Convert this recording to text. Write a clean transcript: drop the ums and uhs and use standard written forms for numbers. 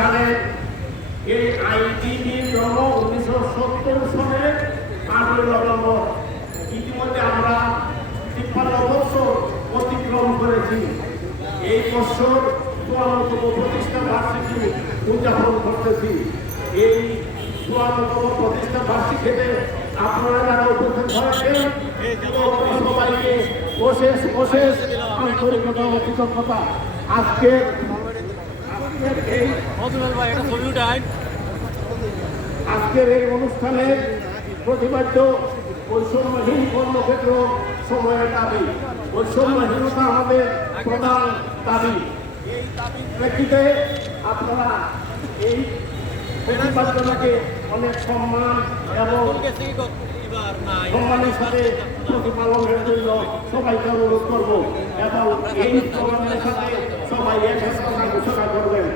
জানেন এই আইনটির জন্ম 1970 সালে 8 নভেম্বর। ইতিমধ্যে আমরা 53 বছর অতিক্রম করেছি। এই বছর 54তম প্রতিষ্ঠা বার্ষিকী উদযাপন করতেছি। এই 54তম প্রতিষ্ঠা বার্ষিকীতে আপনারা যারা উপস্থিত হয়েছেন সবাইকে অশেষ আন্তরিকতা ও কৃতজ্ঞতা। আজকের এই অনুষ্ঠানে প্রতিবাদ্য বৈষম্যহীন কর্মক্ষেত্র সময়ের দাবি। বৈষম্যহীনতা আমাদের প্রধান দাবি। এই দাবির প্রেক্ষিতে আপনারা এই প্রতিবাদ্যতাকে অনেক সম্মান এবং সম্মানের সাথে প্রতিপালনের জন্য সবাইকে অনুরোধ করবো এবং এই প্রোগ্রামের সাথে সবাই একসাথে ঘোষণা করবেন।